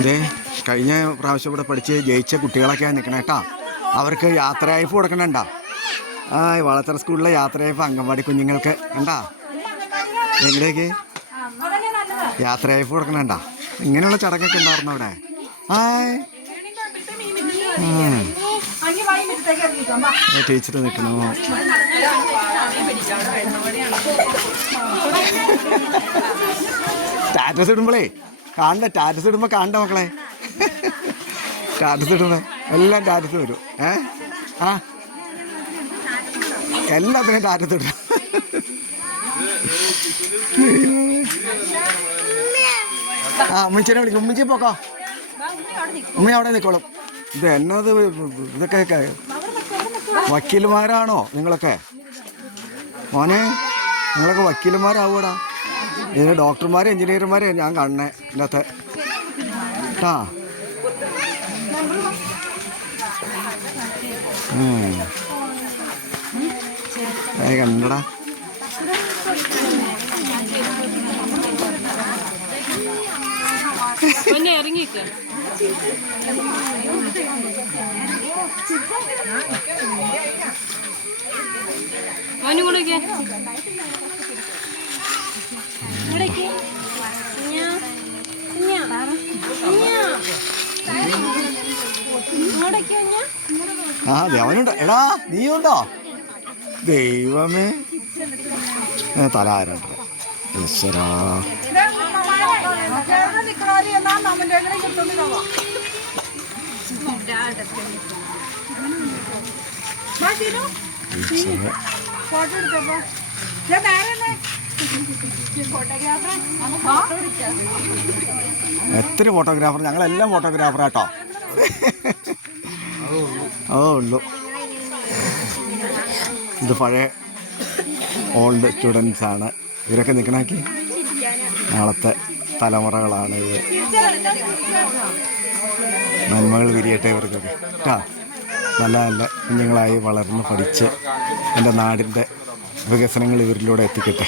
ഇതേ കഴിഞ്ഞ പ്രാവശ്യം ഇവിടെ പഠിച്ച് ജയിച്ച കുട്ടികളൊക്കെയാണ് നിൽക്കണേ കേട്ടോ. അവർക്ക് യാത്രയയപ്പ് കൊടുക്കണുണ്ടോ? ആ വളത്തറ സ്കൂളിലെ യാത്രയയപ്പ് അംഗൻവാടി കുഞ്ഞുങ്ങൾക്ക് കണ്ടാ. എവിടേക്ക് യാത്രയയപ്പ് കൊടുക്കണുണ്ടോ? ഇങ്ങനെയുള്ള ചടങ്ങൊക്കെ ഉണ്ടായിരുന്നു അവിടെ. ടീച്ചർ നിൽക്കണോ? സ്റ്റാറ്റസ് ഇടുമ്പോഴേ കാണണ്ട, സ്റ്റാറ്റസ് ഇടുമ്പോൾ കാണണ്ട മക്കളെ. സ്റ്റാറ്റസ് ഇടുമ്പോൾ എല്ലാം സ്റ്റാറ്റസ് വരും. എല്ലാത്തിനും സ്റ്റാറ്റസ് ഇടും. ഉമ്മച്ചിനെ വിളിക്കും. ഉമ്മച്ചി പോക്കോ, ഉമ്മ അവിടെ നിൽക്കോളും. ഇത് എന്നത് ഇതൊക്കെ വക്കീലുമാരാണോ നിങ്ങളൊക്കെ? മോനെ നിങ്ങളൊക്കെ വക്കീലുമാരാവൂടാ. ഇതിന് ഡോക്ടർമാരെ എഞ്ചിനീയർമാരെ ഞാൻ കാണണേ ഇല്ലാത്ത ആ. കണ്ടടാ. ഇറങ്ങിക്ക് അവനും കൂടെ ആ അവനുണ്ടോ? എടാ നീയുണ്ടോ? ദൈവമേ തല ആരണ്ട. ഈശ്വരാ എത്ര ഫോട്ടോഗ്രാഫർ? ഞങ്ങളെല്ലാം ഫോട്ടോഗ്രാഫറാട്ടോ. ഉള്ളു. ഇത് പഴയ ഓൾഡ് സ്റ്റുഡൻസ് ആണ്. ഇവരൊക്കെ നിൽക്കണാക്കി നാളത്തെ തലമുറകളാണ് ഇത്. നന്മകൾ വിരിയട്ടെ ഇവർക്കൊക്കെ കേട്ടോ. നല്ല നല്ല കുഞ്ഞുങ്ങളായി വളർന്ന് പഠിച്ച് എൻ്റെ നാടിൻ്റെ വികസനങ്ങൾ ഇവരിലൂടെ എത്തിക്കട്ടെ.